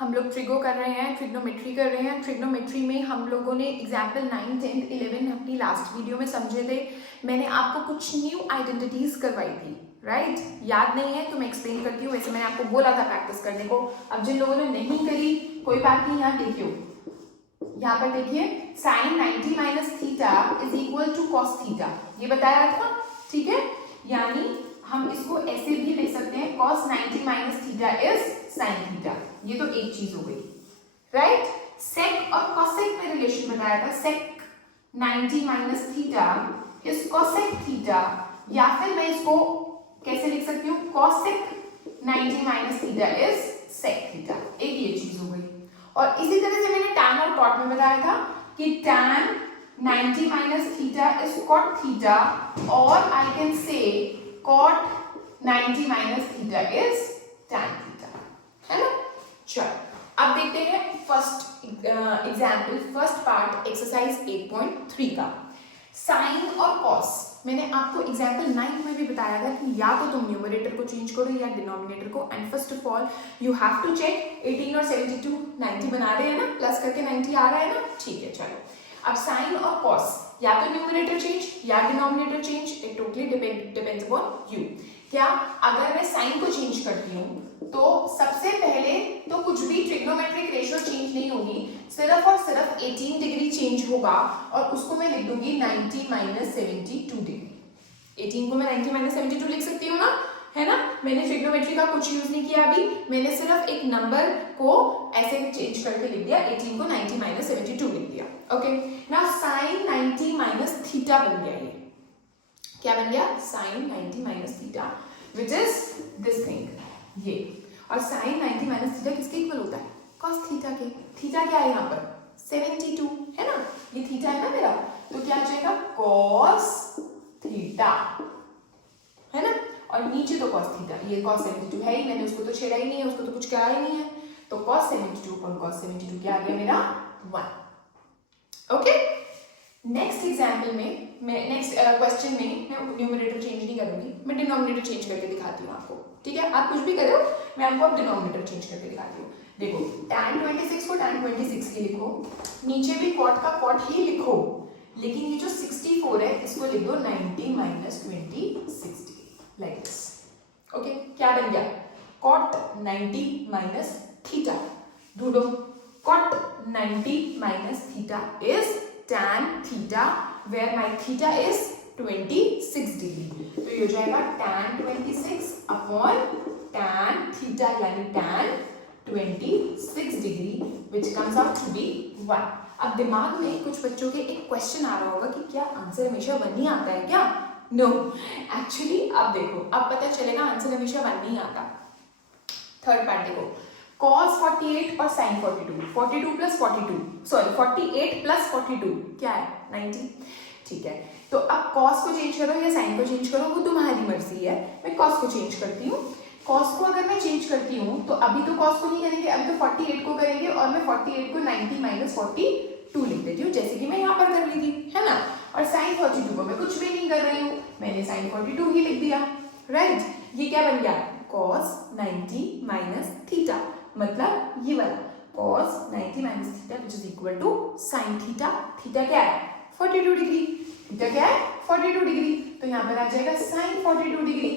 हम लोग ट्रिगो कर रहे हैं, ट्रिग्नोमेट्री कर रहे हैं। ट्रिग्नोमेट्री में हम लोगों ने एग्जाम्पल 9, 10, 11 अपनी लास्ट वीडियो में समझे थे। मैंने आपको कुछ न्यू आइडेंटिटीज करवाई थी, राइट? याद नहीं है तो मैं एक्सप्लेन करती हूँ। वैसे मैंने आपको बोला था प्रैक्टिस करने को। अब जिन लोगों ने नहीं करी कोई बात नहीं, यहाँ देखियो, यहाँ पर देखिए sine 90 minus theta is equal to cos theta, ये बताया था, ठीक है? यानी हम इसको ऐसे भी लिख सकते हैं, cos 90 minus theta is sin theta. ये तो एक चीज हो गई, राइट? सेक और कॉसेक में रिलेशन बताया था, sec 90 minus theta is cosec theta, या फिर मैं इसको कैसे लिख सकती हूँ, cosec 90 minus theta is sec theta. एक ये चीज हो गई। और इसी तरह से मैंने tan और cot में बताया था कि tan 90 minus theta is cot theta, और I can say cot 90 minus theta is tan theta, है ना? चलो अब देखते हैं first example, first part exercise 8.3 का साइन और कॉस। मैंने आपको एग्जाम्पल 9 में भी बताया था कि या तो तुम न्यूमरेटर को चेंज करो या डिनोमिनेटर को। And first of all you have to check 18 और 72 90 बना रहे हैं ना, प्लस करके 90 आ रहा है ना, ठीक है? चलो अब साइन और कॉस, या तो न्यूमरेटर चेंज या denominator change, it totally depends upon you. क्या अगर मैं साइन को चेंज करती हूँ तो सबसे पहले तो कुछ भी ट्रिग्नोमेट्रिक रेशियो चेंज नहीं होगी, सिर्फ और सिर्फ 18 डिग्री चेंज होगा, और उसको मैं लिख दूंगी 90 माइनस 72 डिग्री। 18 को मैं 90 माइनस 72 लिख सकती हूँ ना, है ना? मैंने ट्रिग्नोमेट्री का कुछ यूज नहीं किया अभी, मैंने सिर्फ एक नंबर को ऐसे चेंज करके लिख दिया, 18 को 90 माइनस 72 लिख दिया। Okay, now sine 90 minus theta बन गया। ये क्या बन गया? Sine 90 minus theta, which is this thing, ये। और साइन 90 माइनस थीटा किसके इक्वल होता है? कॉस थीटा के। थीटा क्या है यहाँ पर? 72, है ना? ये थीटा है ना मेरा, तो क्या आ जाएगा? कॉस थीटा, है ना? और नीचे तो कॉस थीटा, ये कॉस 72 है ही, मैंने उसको तो छेड़ा ही नहीं है, उसको तो कुछ कहा ही नहीं है, तो कॉस 72 और कॉस 72 क्या आ गया मेरा? 1। ओके, नेक्स्ट एग्जाम्पल में मैं नेक्स्ट क्वेश्चन में मैं न्यूमरेटर चेंज नहीं करूंगी, मैं डिनोमिनेटर चेंज करके दिखाती हूँ आपको, ठीक है? आप कुछ भी करो, मैं आपको अब डिनोमिनेटर चेंज करके दिखाती हूँ। देखो tan 26 को tan 26 ही लिखो, नीचे भी cot का cot ही लिखो, लेकिन ये जो 64 है इसको लिख दो 90 minus 26 degree, like this. Okay, क्या बन गया? cot 90 माइनस थीटा, ढूंढो, cot 90 minus theta is tan theta, where my theta is 26 degree, तो ये हो जाएगा tan 26 अपॉन tan थीटा, यानी tan 26 degree, which comes out to be 1। अब दिमाग में कुछ बच्चों के एक क्वेश्चन आ रहा होगा कि क्या आंसर हमेशा 1 ही आता है क्या? नो, एक्चुअली अब देखो, अब पता चलेगा आंसर हमेशा 1 नहीं आता। थर्ड पार्ट देखो, cos 48 और sin 42, 42 प्लस 42, सॉरी 48 प्लस 42 क्या है? 90, ठीक है? तो अब cos को चेंज करो या sin को चेंज करो, वो तुम्हारी मर्जी है। मैं cos को चेंज करती हूँ। cos को अगर मैं चेंज करती हूँ तो अभी तो cos को नहीं करेंगे, अभी तो 48 को करेंगे, और मैं 48 को 90 माइनस 42 लिख देती हूँ, जैसे कि मैं यहाँ पर कर ली थी, है ना? और sin 42 को मैं कुछ भी नहीं कर रही हूँ, मैंने sin 42 ही लिख दिया, राइट? ये क्या बन गया? cos 90 माइनस थीटा, मतलब ये वाला cos 90 minus theta which is equal to sin theta. Theta क्या है? 42 डिग्री। थीटा क्या है? 42 डिग्री। तो यहाँ पर आ जाएगा sin 42 डिग्री,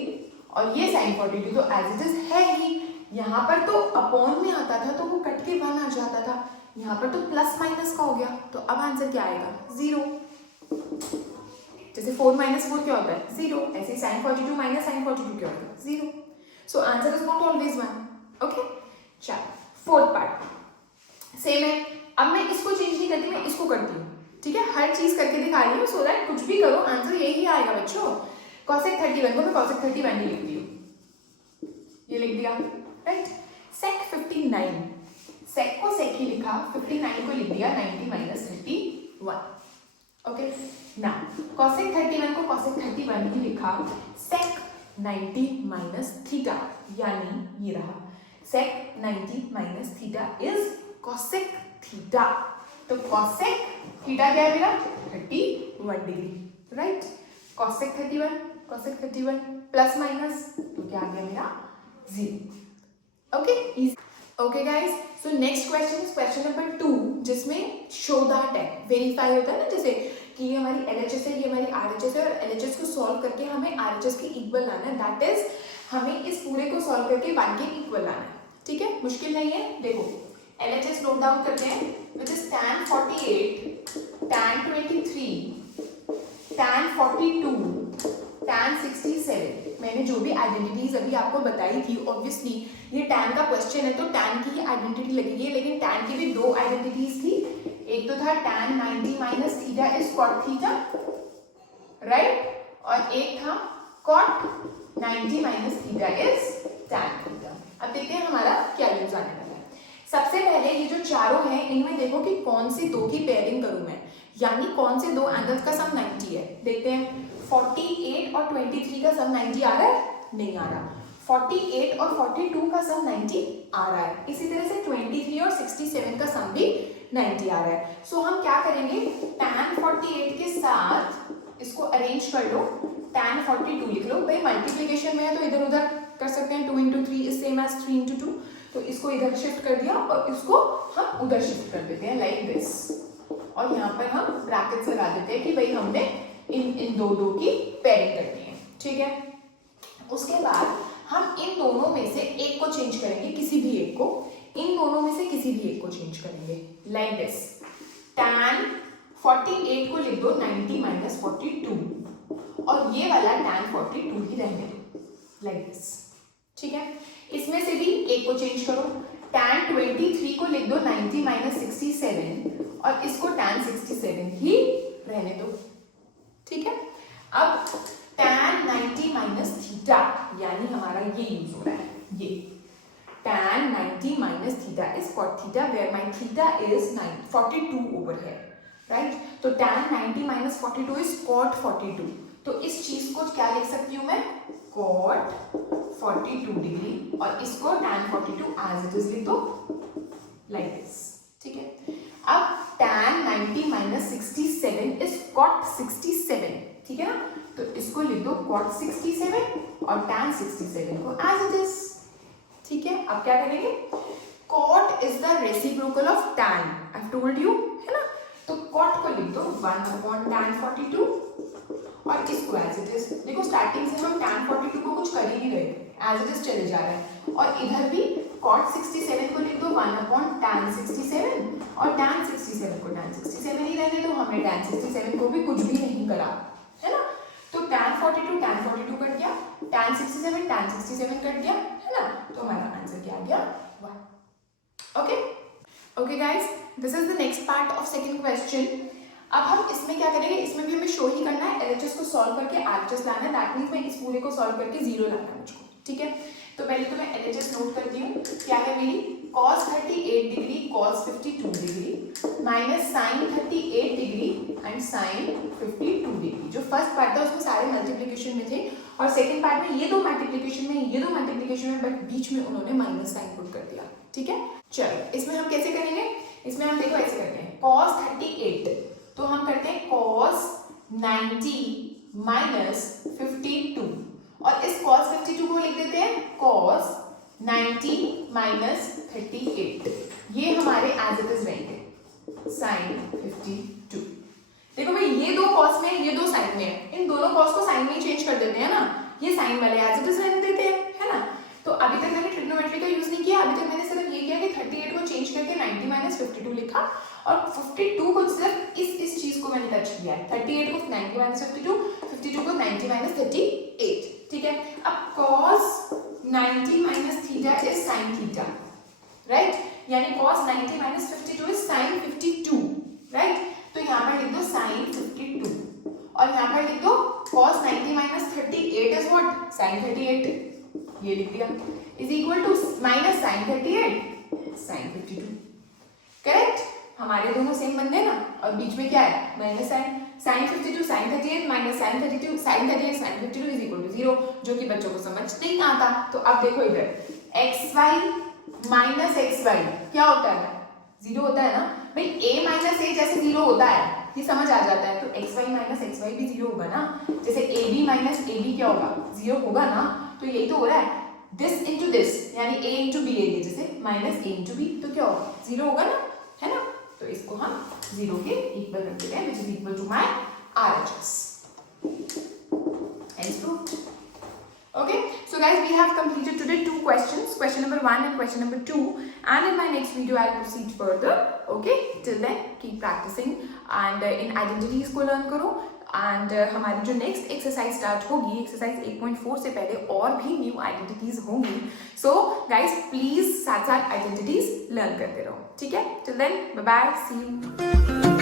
और ये sin 42 तो एज इट इज है ही। यहाँ पर तो अपॉन में आता था तो वो कट के 1 आ जाता था, यहाँ पर तो प्लस माइनस का हो गया, तो अब आंसर क्या आएगा? 0। जैसे 4 माइनस 4 क्या होता है? 0, ऐसे sin 42 माइनस sin 42 क्या होता है? 0। So answer is not always 1। Okay, चलो फोर्थ पार्ट सेम है। अब मैं इसको चेंज नहीं करती, मैं इसको करती हूँ, ठीक है? हर चीज करके दिखा रही हूँ, सो दैट कुछ भी करो आंसर यही आएगा बच्चों। cosec 31 को मैं cosec 31 ही लिखती हूँ, ये लिख दिया, राइट? sec 59, sec को sec ही लिखा, 59 को लिख दिया 90 माइनस 31। ओके, नाउ cosec 31 को cosec 31 ही लिखा, sec 90 माइनस थीटा, यानी ये रहा sec 90 minus theta is cosec theta. तो cosec थीटा क्या है मेरा? 31 degree, right? cosec 31 plus minus तो क्या आ गया मेरा? 0। Okay, okay guys, so next question is question number 2, जिसमें शो दैट है, वेरीफाई होता है ना, जैसे कि ये हमारी LHS है, ये हमारी RHS है, और LHS को सॉल्व करके हमें RHS के इक्वल लाना है, दैट इज हमें इस पूरे को सॉल्व करके 1 के इक्वल लाना है। ठीक है, मुश्किल नहीं है। देखो LHS नोट डाउन करते हैं, which is tan 48, tan 23, tan 42, tan 67। मैंने जो भी आइडेंटिटीज अभी आपको बताई थी, ऑब्वियसली ये tan का क्वेश्चन है तो tan की ही आइडेंटिटी लगेगी, लेकिन tan की भी 2 आइडेंटिटीज थी। एक तो था tan 90 minus theta is cot theta, right, और एक था cot 90 minus theta is tan theta. अब देखते हैं हमारा क्या यूज आने वाला है। सबसे पहले ये जो चारों हैं, इनमें देखो कि कौन सी दो की पेयरिंग करूं मैं, यानी कौन से दो एंगल्स का सम 90 है। देखते हैं 48 और 23 का सम 90 आ रहा है, नहीं आ रहा। 48 और 42 का सम 90 आ रहा है। इसी तरह से 23 और 67 का सम भी 90 आ रहा है। सो हम क्या करेंगे, tan 48 के साथ इसको अरेंज कर लो, tan 42 लिख लो। भाई मल्टीप्लीकेशन में है तो इधर उधर कर सकते हैं, 2 into 3 is same as 3 into 2, तो इसको इधर शिफ्ट कर दिया और इसको हम उधर शिफ्ट कर देते हैं लाइक दिस, और यहाँ पर हम ब्रैकेट्स लगा देते हैं कि भाई हमने इन दो की पेयरिंग करनी है। ठीक है, उसके बाद हम इन दोनों में से एक को चेंज करेंगे, किसी भी एक को, इन दोनों में से किसी भी एक को चेंज करेंगे लाइक दिस। tan 48 को लिख दो 90 माइनस 42, और ये वाला tan 42 ही रहने दो लाइक दिस। ठीक है, इसमें से भी एक को चेंज करो, tan 23 को लिख दो 90 माइनस 67, और इसको tan 67 ही रहने दो। ठीक है, अब tan 90 माइनस थीटा, यानी हमारा ये यूज हो रहा है, ये tan 90 minus theta is cot theta, where my theta is 42 over है, राइट। तो tan 90 माइनस 42 इज cot 42, तो इस चीज को क्या लिख सकती हूं मैं, cot 42 डिग्री, और इसको tan 42 एज इट इज लिख दो लाइक दिस। ठीक है, अब tan 90 माइनस 67 इज cot 67, ठीक है ना, तो इसको लिख दो cot 67 और tan 67 को एज इट इज। ठीक है, अब क्या करेंगे, cot is the reciprocal of tan, I have told you, है ना, तो cot को लिख दो 1/tan 42 और इसको एज इट इज। देखो स्टार्टिंग से हम tan 42 को कुछ कर ही नहीं रहे, एज इट इज चले जा रहा है, और इधर भी cot 67 को लिख दो 1/tan 67 और tan 67 को tan 67 ही रहने दो, हमने tan 67 को भी कुछ भी नहीं करा, है ना। तो tan 42 कट गया, tan 67 कट गया, है ना, तो हमारा आंसर क्या आ गया, 1। Okay guys, this is the next part of second question. अब हम इसमें क्या करेंगे, इसमें भी हमें शो ही करना है, LHS को सॉल्व करके RHS लाना है, दैट मींस मैं इस पूरे को सॉल्व करके 0 लाना है मुझको। ठीक है, तो पहले तो मैं LHS नोट करती हूँ, क्या है मेरी, cos 38 degree cos 52 degree minus sin 38 degree and sin 52 degree. जो फर्स्ट पार्ट था उसमें सारे मल्टीप्लीकेशन में थे, और सेकंड पार्ट में ये दो मल्टीप्लीकेशन में, बट बीच में उन्होंने माइनस साइन पुट कर दिया। ठीक है, चलो इसमें हम कैसे करेंगे, इसमें हम देखो ऐसे करते हैं, cos 38 तो हम करते हैं cos 90 माइनस 52, और इस cos 52 को लिख देते हैं cos 90 माइनस 38, ये हमारे एज इट इज रहेंगे sin 52। देखो भाई ये दो cos में, ये दो sin में है, इन दोनों cos को sin में ही चेंज कर देते हैं ना, ये sin वाले एज इट इज रहने देते हैं, है ना। तो अभी तक मैंने ट्रिग्नोमेट्री का यूज नहीं किया, अभी तक मैंने सिर्फ ये किया कि 38 को चेंज करके 90 माइनस 52 लिखा, और 52 को सिर्फ इस चीज को मैंने टच किया है, 38 को 90 माइनस 52, 52 को 90 माइनस 38। ठीक है, अब cos 90 minus theta is sin theta, right, यानी cos 90 minus 52 is sin 52, right. तो यहाँ पर लिख दो sin 52, और यहाँ पर लिख दो cos 90 minus 38 is what, sin 38, ये लिख दिया, is equal to minus sin 38 sin 52। Correct, हमारे दोनों सेम बनते ना, और बीच में क्या है minus sine, sin 52 sin 38 minus sin 32 sin 38 sin 52 is equal to 0, जो कि बच्चों को समझ नहीं आता। तो अब देखो इधर xy माइनस xy क्या होता है, 0 होता है ना भाई, a माइनस a जैसे 0 होता है, ये समझ आ जाता है, तो xy माइनस xy भी 0 होगा ना, जैसे ab माइनस ab क्या होगा, 0 होगा ना, तो यही तो हो रहा है, दिस इंटू दिस यानी a इंटू बी ले लिया, जैसे माइनस a इंटू बी, तो क्या होगा, 0 होगा ना, है ना। तो इसको हम 0 के इक्वल रख देते हैं, which is equal to my RHS. Hence proved. Okay, so guys, we have completed today 2 questions, question number 1 and question number 2, and in my next video I'll proceed further. Okay, till then keep practicing and in identities को learn करो, and हमारी जो next exercise start होगी, exercise 8.4 से पहले और भी new identities होंगी. So guys, please साथ साथ identities learn करते रहो, ठीक है. Till then, bye bye, see you.